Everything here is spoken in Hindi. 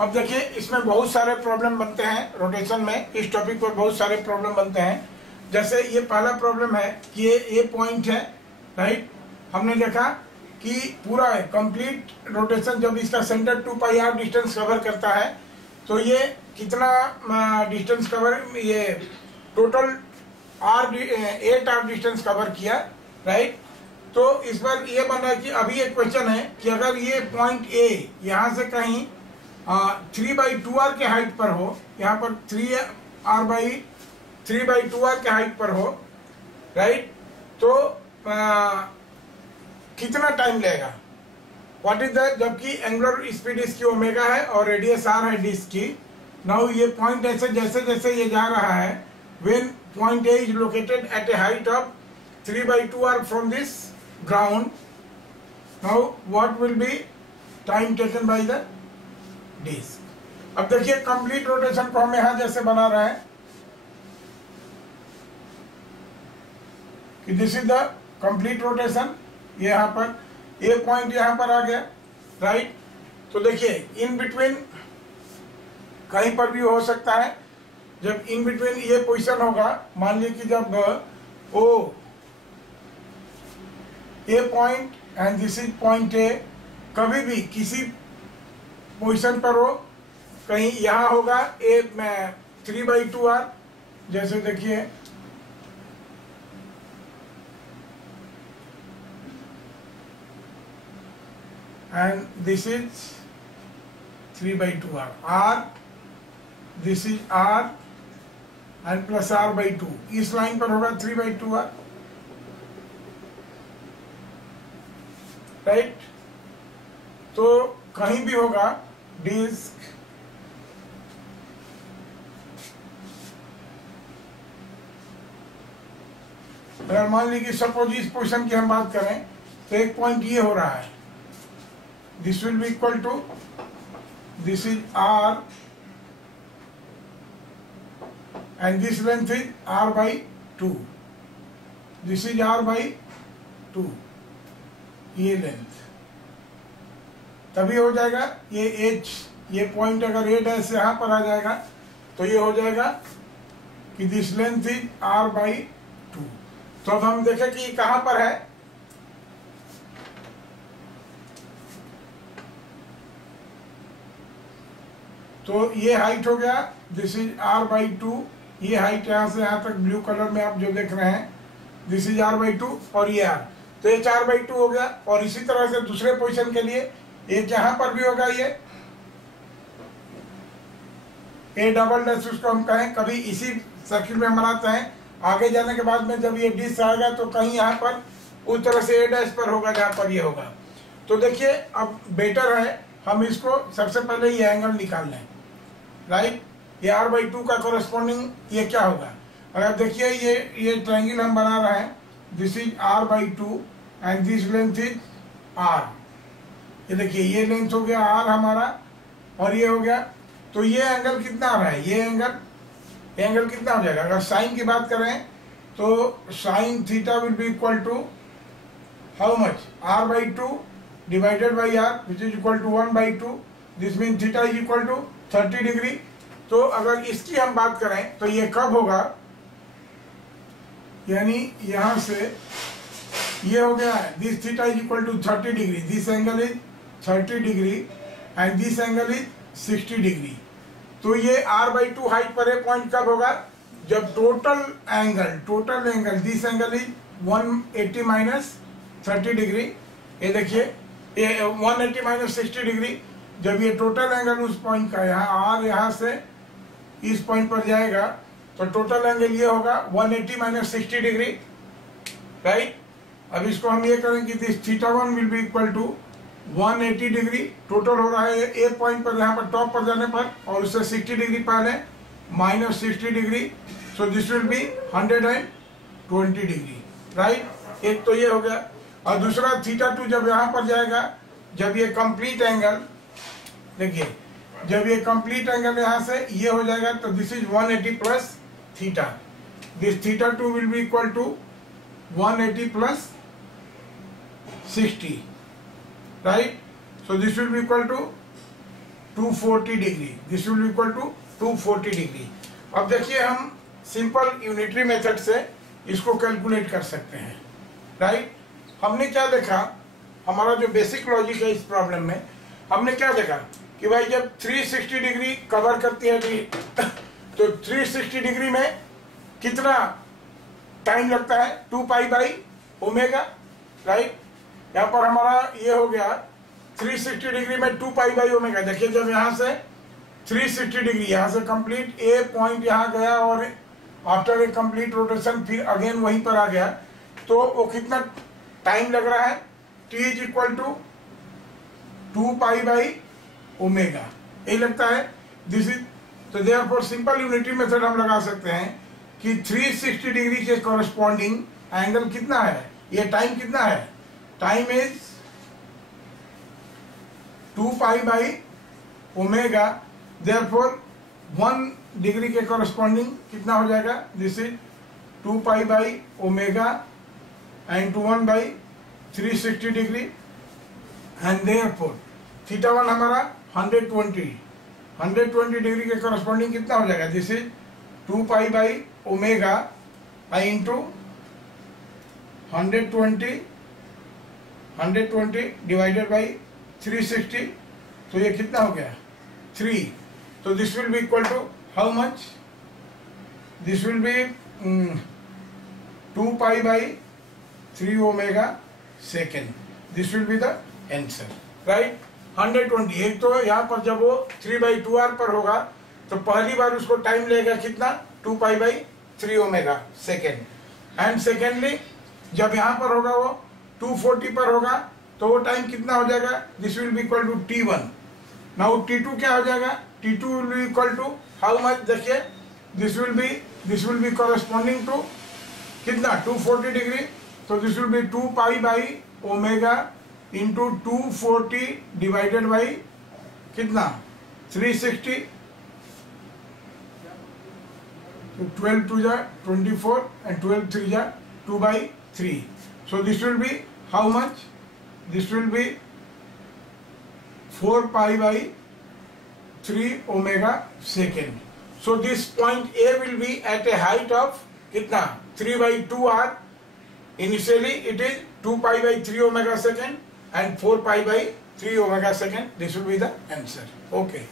अब देखिए इसमें बहुत सारे प्रॉब्लम बनते हैं रोटेशन में, इस टॉपिक पर बहुत सारे प्रॉब्लम बनते हैं। जैसे ये पहला प्रॉब्लम है कि ये पॉइंट है, राइट। हमने देखा कि पूरा है कंप्लीट रोटेशन जब इसका सेंटर 2πr डिस्टेंस कवर करता है तो ये कितना डिस्टेंस कवर, ये टोटल 8r डिस्टेंस कवर किया, राइट। तो इस बार ये बन रहा है कि अभी एक क्वेश्चन है कि अगर ये पॉइंट ए यहाँ से कहीं 3/2r के हाइट पर हो, यहाँ पर 3r/2r के हाइट पर हो, राइट, तो कितना टाइम लगेगा, व्हाट इज द, जबकि एंगुलर स्पीड इसकी ओमेगा है और रेडियस r है डिस्क की। नाउ ये पॉइंट ऐसे जैसे जैसे ये जा रहा है, when point A is located at a height of 3/2r from this ground, now what will be time taken by the disc. अब देखिए कंप्लीट रोटेशन को हम यहां जैसे बना रहे हैं कि this is the complete rotation, ये यहां पर ए पॉइंट यहां पर आ गया, राइट। तो देखिए इन बिटवीन कहीं पर भी हो सकता है, जब इन बिटवीन ये पोजीशन होगा, मान लीजिए कि जब O A point and this is point A, कभी भी किसी पोजीशन पर हो, कहीं यहाँ होगा ए 3/2r, जैसे देखिए and this is 3/2r, r this is r and plus r/2, इस लाइन पर होगा 3/2r, राइट। तो कहीं भी होगा डिस्क अगर मान लीजिए सपोज इस पोजीशन की हम बात करें तो एक पॉइंट ये हो रहा है, this will be equal to, this is r and this length is r/2, this is r/2, ये लेंथ तभी हो जाएगा। ये h, ये पॉइंट अगर a डैश यहाँ पर आ जाएगा तो ये हो जाएगा कि दिस लेंथ इज r/2। तो अब हम देखें कि कहाँ पर है, तो ये हाइट हो गया, दिस इज r/2, ये हाइट यहाँ से यहाँ तक ब्लू कलर में आप जो देख रहे हैं, दिस इज r/2 और ये r, तो ये 4/2 हो गया। और इसी तरह से दूसरे पोजीशन के लिए एक यहाँ पर भी होगा, ये ए डबल डैश उसको हम कहें, कभी इसी सर्किल में बनाते हैं, आगे जाने के बाद में जब ये डिस्क आएगा तो कहीं यहाँ पर उस तरह से ए डैश पर होगा जहाँ पर ये होगा। तो देखिए अब बेटर है हम इसको सबसे पहले ये एंगल निकाल लें, राइट। ये r/2 का कोरेस्पॉन्डिंग ये क्या होगा, अगर देखिए ये ट्रायंगल हम बना रहे हैं, this is r/2 and this length is r, ये देखिए ये लेंथ हो गया r हमारा और ये हो गया, तो ये एंगल कितना आ रहा है, ये एंगल कितना हो जाएगा। अगर साइन की बात करें तो sine theta will be equal to how much, r/2 divided by r which is equal to 1/2, this mean theta is equal to 30 degree. तो अगर इसकी हम बात करें तो ये कब होगा, यानी यहां से ये हो गया है, this theta is equal to 30 degree, this angle is 30 degree and this angle is 60 degree. तो ये r/2 हाइट पर है पॉइंट कब होगा, जब total angle this angle is 180 minus 30 degree, ये देखिए ये 180 माइनस 60 डिग्री, जब ये टोटल एंगल उस पॉइंट का यहाँ r यहाँ से इस पॉइंट पर जाएगा तो टोटल एंगल ये होगा 180 माइनस 60 डिग्री, राइट। अब इसको हम ये करें कि this θ1 will be equal to 180 degree, total हो रहा है ए पॉइंट पर यहाँ पर टॉप पर जाने पर, और उससे 60 डिग्री पहले minus 60 degree, so this will B 120 degree, right. एक तो ये हो गया, और दूसरा θ2 जब यहाँ पर जाएगा, जब ये कंप्लीट एंगल, देखिए जब ये कंप्लीट एंगल यहाँ से ये हो जाएगा तो this is 180 plus theta, this θ2 will be equal to 180 plus 60, right? So this will be equal to 240 degree, this will be equal to 240 degree. अब देखिए हम सिंपल यूनिटरी मेथड से इसको कैलकुलेट कर सकते हैं, राइट। हमने क्या देखा, हमारा जो बेसिक लॉजिक है इस प्रॉब्लम में, हमने क्या देखा कि भाई जब 360 डिग्री कवर करती है तो 360 डिग्री में कितना टाइम लगता है, 2 पाई बाई ओमेगा, राइट। यहाँ पर हमारा ये हो गया 360 डिग्री में 2 पाई बाई ओमेगा। देखिए जब यहाँ से 360 डिग्री यहाँ से कंप्लीट ए पॉइंट यहाँ गया और आफ्टर ए कंप्लीट रोटेशन फिर अगेन वहीं पर आ गया, तो वो कितना टाइम लग रहा है, T is equal to 2 pi by omega, यही लगता है। दिस इज तो देयरफॉर सिंपल यूनिटरी मेथड हम लगा सकते हैं कि 360 डिग्री के कॉरेस्पॉन्डिंग एंगल कितना है, ये टाइम कितना है, time is 2 pi by omega. Therefore 1 degree के कॉरेस्पॉन्डिंग कितना हो जाएगा, this is 2 pi by omega and to 1 by 360 degree and therefore theta 1 हमारा 120 डिग्री के कॉरेस्पॉन्डिंग कितना हो जाएगा, this is 2 pi by omega I into 120 divided by 360, तो ये कितना हो गया 3। तो this will be equal to how much, this will be 2 pi by 3 omega second, this will be the answer, right. 120, एक तो यहाँ पर जब वो 3/2r पर होगा तो पहली बार उसको टाइम लेगा कितना, 2 pi by 3 omega second, and secondly जब यहाँ पर होगा वो 240 पर होगा तो वो टाइम कितना हो जाएगा, this will be equal to T1। Now T2 क्या हो जाएगा, T2 will be equal to how much, देखिए this will be corresponding to कितना 240 डिग्री, तो this will be 2 pi by omega into 240 divided by कितना 360, तो 12 2 जा 24 एंड 12 3 जा 2/3, so this will be how much, this will be 4 pi by 3 omega second. So this point A will be at a height of कितना 3/2r, initially it is 2 pi by 3 omega second and 4 pi by 3 omega second, this will be the answer, okay.